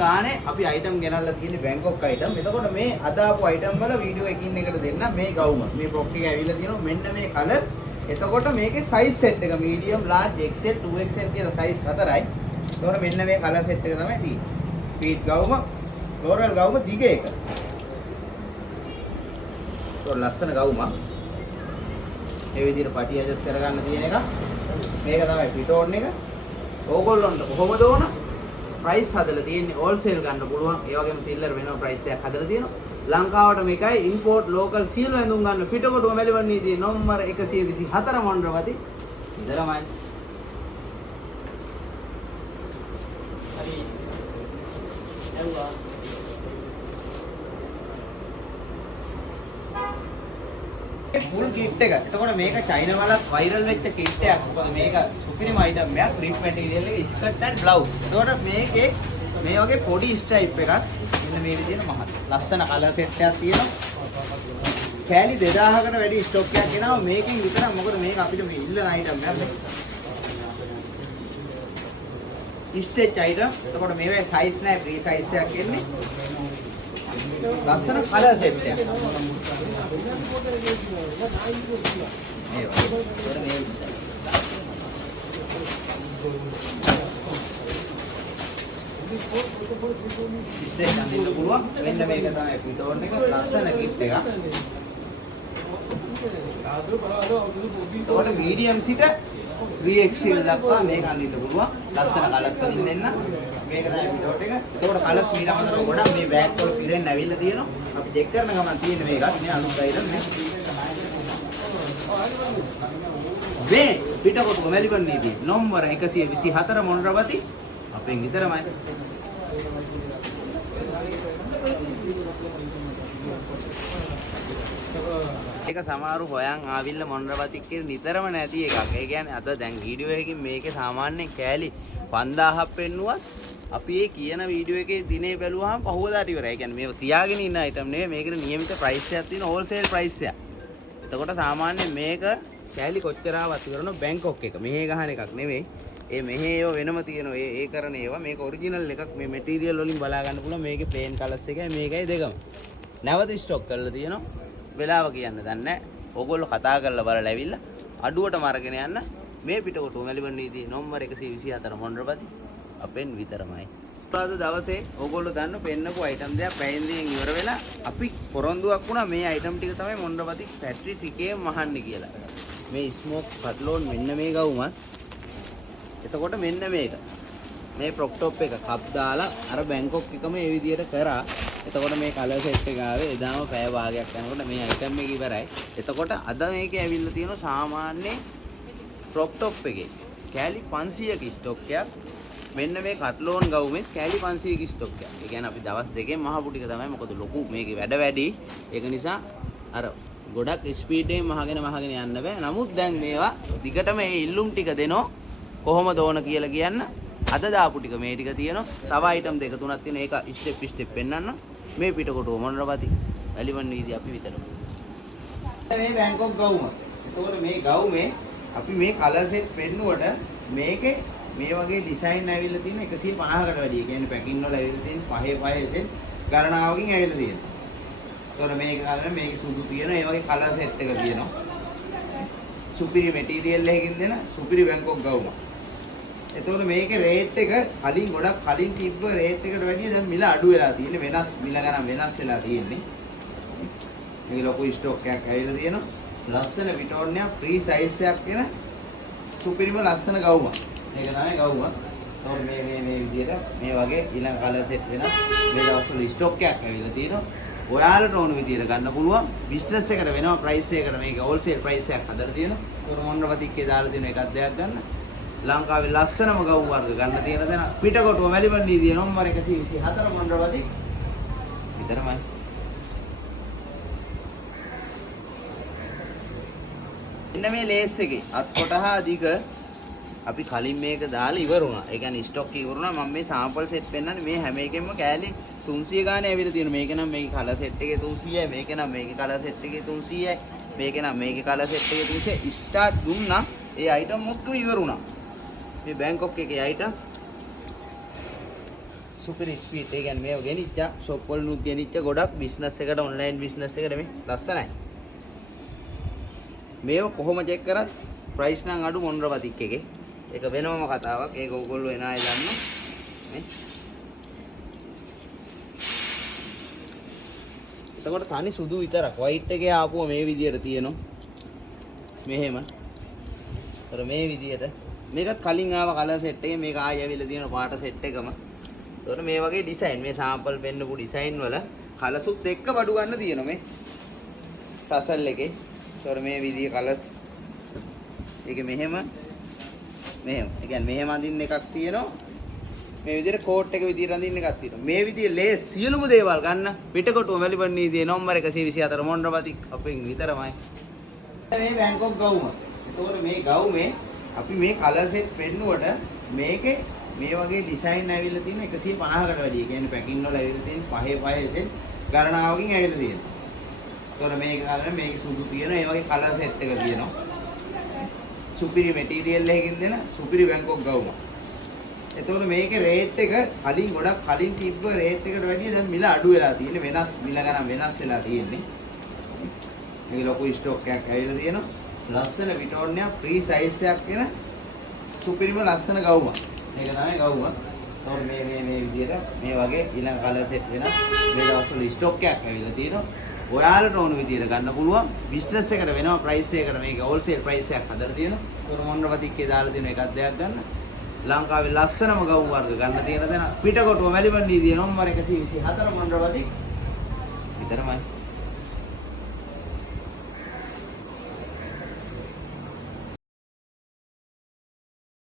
ගානේ අපි අයිටම් ගෙනල්ලා තියෙන්නේ බැංකොක් අයිටම්. එතකොට මේ අද ආපු අයිටම් වල වීඩියෝ එකකින් එකට දෙන්න මේ ගවුම. මේ ප්‍රොක් එක ඇවිල්ලා තියෙනවා මෙන්න මේ කලර්ස්. එතකොට මේකේ සයිස් සෙට් එක මීඩියම්, ලාර්ජ්, XL, 2XL කියලා සයිස් හතරයි. එතකොට මෙන්න මේ කලර් සෙට් එක තමයි තියෙන්නේ. පීට් ගවුම, ෆ්ලෝරල් ගවුම දිග එක. එතකොට ලස්සන ගවුම. මේ විදිහට පටි ඇඩ්ජස්ට් කරගන්න තියෙන එක. මේක තමයි පිටෝන් එක. ඕගොල්ලොන්ට කොහොමද ඕන? ප්‍රයිස් හදලා තියෙන්නේ හෝල්සේල් ගන්න පුළුවන්. ඒ වගේම සිල්ලර් වෙනම ප්‍රයිස් එකක් හදලා තියෙනවා. ලංකාවට මේකයි ඉම්පෝට් ලෝකල් සියලු ඇඳුම් ගන්න පිටකොටුව මෙලිවන් නීතිය නම්බර 124 මොණ්ඩරවති ඉදරමයි. හරි. එව්වා. ෆුල් කිට් එක. එතකොට මේක චයිනා වලත් වෛරල් වෙච්ච කිට් එකක්. මොකද මේක සුපිරිම අයිටම් එකක්. රිප් මැටීරියල් එක ස්කර්ට් ඇන්ඩ් බ්ලවුස්. එතකොට මේකේ මේ වගේ පොඩි ස්ට්‍රයිප් එකක් මෙන්න මේ විදිහට මහත්. ලස්සන කලර් සෙට් එකක් තියෙනවා. කෑලි 2000කට වැඩි ස්ටොක් එකක් ගෙනාවා මේකෙන් විතරක්. මොකද මේක අපිට මේ ඉල්ලන අයිටම් එකක්. Stitch item. එතකොට මේවේ සයිස් නැහැ, ෆ්‍රී සයිස් එකක් එන්නේ. ලස්සන කලර් සෙට් එකක්. ඉස්සෙන් අඳින්න පුළුවන්. මෙන්න මේක තමයි පිටෝන් එක. ලස්සන කිට් එකක්. ඒකට මීඩියම් සිට 3XL දක්වා මේක අඳින්න පුළුවන්. ලස්සන කලර්ස් වලින් දෙන්න. මේක තමයි පිටෝට් එක. ඒකට කලර්ස් මීට අමතරව ගොඩක් මේ බෑග් වල පිරෙන්න ඇවිල්ලා තියෙනවා. අපි චෙක් කරන ගමන් තියෙන මේක. මේ අලුත් අයිටම් නේ. මේ පිටකොටුව මෙලිබන් නීතිය නම්බර 124 මොණ්ඩරවති අපෙන් විතරමයි. ඒක සමහරු හොයන් ආවිල්ල මොණ්ඩරවති කියන නිතරම නැති එකක්. ඒ කියන්නේ අද දැන් වීඩියෝ එකකින් මේකේ සාමාන්‍යයෙන් කෑලි 5000ක් පෙන්නුවත් අපි ඒ කියන වීඩියෝ එකේ දිනේ බැලුවාම පහුවදාට ඉවරයි. ඒ කියන්නේ මේක තියාගෙන ඉන්න අයිටම් නෙවෙයි. මේකට නියමිත ප්‍රයිස් එකක් තියෙන හෝල්සේල් ප්‍රයිස් එකක්. එතකොට සාමාන්‍යයෙන් මේක කෑලි කොච්චර ආවත් ඉවරන බැංකොක් එක. මෙහෙ ගහන එකක් නෙවෙයි. ඒ මෙහෙ ඒව වෙනම තියෙනවා. ඒ කරන ඒවා මේක ඔරිජිනල් එකක්. මේ මැටීරියල් වලින් බලා ගන්න පුළුවන්. මේකේ ප්ලේන් කලර්ස් එකයි මේකයි දෙකම. නැවත ස්ටොක් කරලා තියෙනවා. වෙලාව කියන්න දන්නේ නැහැ. ඕගොල්ලෝ කතා කරලා බලලා ඇවිල්ලා අඩුවටම අරගෙන යන්න. මේ පිටකොටුව මෙලිබන් නීතිය නම්බර 124 මොණ්ඩරපති අපෙන් විතරමයි. අද දවසේ ඕගොල්ලෝ දන්න පෙන්නපු අයිටම් දෙයක් පැයෙන් දෙකෙන් ඉවර වෙලා අපි පොරොන්දුවක් වුණා මේ අයිටම් ටික තමයි මොණ්ඩරපති ෆැක්ටරි ටිකේ මහන්නේ කියලා. මේ ස්මෝක් කට්ලෝන් මෙන්න මේ ගවුම. එතකොට මෙන්න මේක. මේ ප්‍රොක් টොප් එක කප් දාලා අර බැංකොක් එකම ඒ විදිහට කරා. එතකොට මේ කලර් සෙට් එක ආවේ එදාම පැය භාගයක් යනකොට මේ අයිටම් එක ඉවරයි. එතකොට අද මේකේ ඇවිල්ලා තියෙනවා සාමාන්‍ය ප්‍රොක් টොප් එකේ කෑලි 500ක ස්ටොක් එකක්. මෙන්න මේ කට්ලෝන් ගවුමෙත් කෑලි 500ක ස්ටොක් එකක්. ඒ කියන්නේ අපි දවස් දෙකෙන් මහපු ටික තමයි. මොකද ලොකු මේකේ වැඩ වැඩි. ඒක නිසා අර ගොඩක් ස්පීඩ් එකෙන් මහගෙන යන්න බෑ. නමුත් දැන් මේවා දිගටම මේ ඉල්ලුම් ටික දෙනෝ කොහොමද ඕන කියලා කියන්න. අද දාපු ටික මේ ටික තියෙනවා. තව අයිටම් දෙක තුනක් තියෙනවා. ඒක ස්ටෙප් පෙන්නන්න. මේ පිටකොටුව මොණ්ඩරපති වැලිවන් වීදි අපි විතරම. මේ බැංකොක් ගවුම. එතකොට මේ ගවුමේ අපි මේ කලර් සෙට් පෙන්නුවට මේකේ මේ වගේ ඩිසයින් ඇවිල්ලා තියෙන 150කට වැඩි. ඒ කියන්නේ පැකින් වල ඇවිල්ලා තියෙන 5 සෙට් ගණනාවකින් ඇවිල්ලා තියෙනවා. ඒතකොට මේක කලර මේක සුදු තියෙන ඒ වගේ කලර් සෙට් එක තියෙනවා. සුපිරි මැටීරියල් එකකින් දෙන සුපිරි බැංකොක් ගවුම. එතකොට මේකේ රේට් එක කලින් ගොඩක් කලින් තිබ්බ රේට් එකට වැඩිය දැන් මිල අඩු වෙලා තියෙන්නේ. වෙනස් මිල ගණන් වෙනස් වෙලා තියෙන්නේ. මේ ලොකු ස්ටොක් එකක් ඇවිල්ලා තියෙනවා. ලස්සන පිටෝන් එක ෆ්‍රී සයිස් එකක් වෙන සුපිරිම ලස්සන ගවුමක්. මේක තමයි ගවුම. එතකොට මේ විදිහට මේ වගේ ඊළඟ කලර් සෙට් වෙනස් මේ දවස්වල ස්ටොක් එකක් ඇවිල්ලා තියෙනවා. ඔයාලට ඕන විදිහට ගන්න පුළුවන්. බිස්නස් එකට වෙනම ප්‍රයිස් එකකට මේක හෝල්සේල් ප්‍රයිස් එකක් හදලා තියෙනවා. මොණ්ඩරපතික්කේ දාලා තියෙන එකක් දෙයක් ගන්න. ලංකාවේ ලස්සනම ගවුම් වර්ග ගන්න තියෙන දේ පිටකොටුව මෙලිබන් නීතිය නම්බර 124 මොණ්ඩරපති විතරමයි. එන්න මේ ලේස් එකේ අත් කොටහ දිග අපි කලින් මේක දාලා ඉවර වුණා. ඒ කියන්නේ ස්ටොක් ඉවර වුණා. මම මේ සාම්පල් සෙට් පෙන්නන්නේ මේ හැම එකෙම කෑලි 300 ගානේ ඇවිල්ලා තියෙනවා. මේක නම් මේකේ කලර් සෙට් එකේ 300යි. මේක නම් මේකේ කලර් සෙට් එකේ 300යි. මේක නම් මේකේ කලර් සෙට් එකේ 300. ස්ටාර්ට් දුන්නා. ඒ අයිටම් ඔක්කොම ඉවර වුණා. මේ බැංකොක් එකේ අයිටම් සුපිරි ස්පීඩ්. ඒ කියන්නේ මේව ගෙනිච්ච ෂොප් වල නුත් ගෙනිච්ච ගොඩක් බිස්නස් එකට ඔන්ලයින් බිස්නස් එකට මේ ලස්සනයි. මේව කොහොම චෙක් කරත් ප්‍රයිස් නම් අඩු මොණරවතික් එකේ. ඒක වෙනම කතාවක්. ඒක ඔයගොල්ලෝ එන අය දන්න. මේ එතකොට තනි සුදු විතරක් වයිට් එකේ ආපුව මේ විදියට තියෙනවා. මෙහෙම. අර මේ විදියට මේකත් කලින් ආව කලර් සෙට් එකේ මේක ආයෙ ඇවිල්ලා තියෙන පාට සෙට් එකම. ඒතකොට මේ වගේ ඩිසයින් මේ සාම්පල් පෙන්නපු ඩිසයින් වල කලර්සුත් එක්ක බඩු ගන්න තියෙනවා මේ ටසල් එකේ. ඒතකොට මේ විදිය කලර්ස් ඒකේ මෙහෙම. ඒ කියන්නේ මෙහෙම අඳින්න එකක් තියෙනවා. මේ විදිහට කෝට් එක විදිහට අඳින්න එකක් තියෙනවා. මේ විදිහේ ලේස් සියලුම දේවල් ගන්න පිටකොටුව මෙලිබන් නීතියේ නම්බර 124 මොණරවතික් අපෙන් විතරමයි. මේ බැංකොක් ගවුම. එතකොට මේ ගවුමේ අපි මේ කලර් සෙට් පෙන්නුවට මේකේ මේ වගේ ඩිසයින් ඇවිල්ලා තියෙන 150කට වැඩි. ඒ කියන්නේ පැකින් වල ඇවිල්ලා තියෙන 5 සෙට් ගණනාවකින් ඇවිල්ලා තියෙනවා. ඒතකොට මේක ගන්න මේක සුදු තියෙන ඒ වගේ කලර් සෙට් එක තියෙනවා. සුපිරි මැටීරියල් එකකින් දෙන සුපිරි බැංකොක් ගවුම. එතකොට මේකේ රේට් එක කලින් ගොඩක් කලින් තිබ්බ රේට් එකට වැඩිය දැන් මිල අඩු වෙලා තියෙන්නේ. වෙනස් මිල ගණන් වෙනස් වෙලා තියෙන්නේ. මේක ලොකු ස්ටොක් එකක් ඇවිල්ලා තියෙනවා. ලස්සන විටෝනියා ෆ්‍රී සයිස් එකක් වෙන සුපිරිම ලස්සන ගවුමක්. මේක තමයි ගවුම. එතකොට මේ විදිහට මේ වගේ ඊළඟ කලර් සෙට් වෙනස් මේ දවස්වල ස්ටොක් එකක් ඇවිල්ලා තියෙනවා. ඔයාලට ඕන විදිහට ගන්න පුළුවන්. බිස්නස් එකට වෙනම ප්‍රයිස් එකකට මේක හෝල්සේල් ප්‍රයිස් එකක් හදලා තියෙනවා. ඒක මොණරවතික්කේ දාලා තියෙන එකක් දෙයක් ගන්න. ලංකාවේ ලස්සනම ගවුම් වර්ග ගන්න තියෙන තැන පිටකොටුව මැලිබන් නීතියේ නම්බර 124 මොණරවතික් විතරමයි.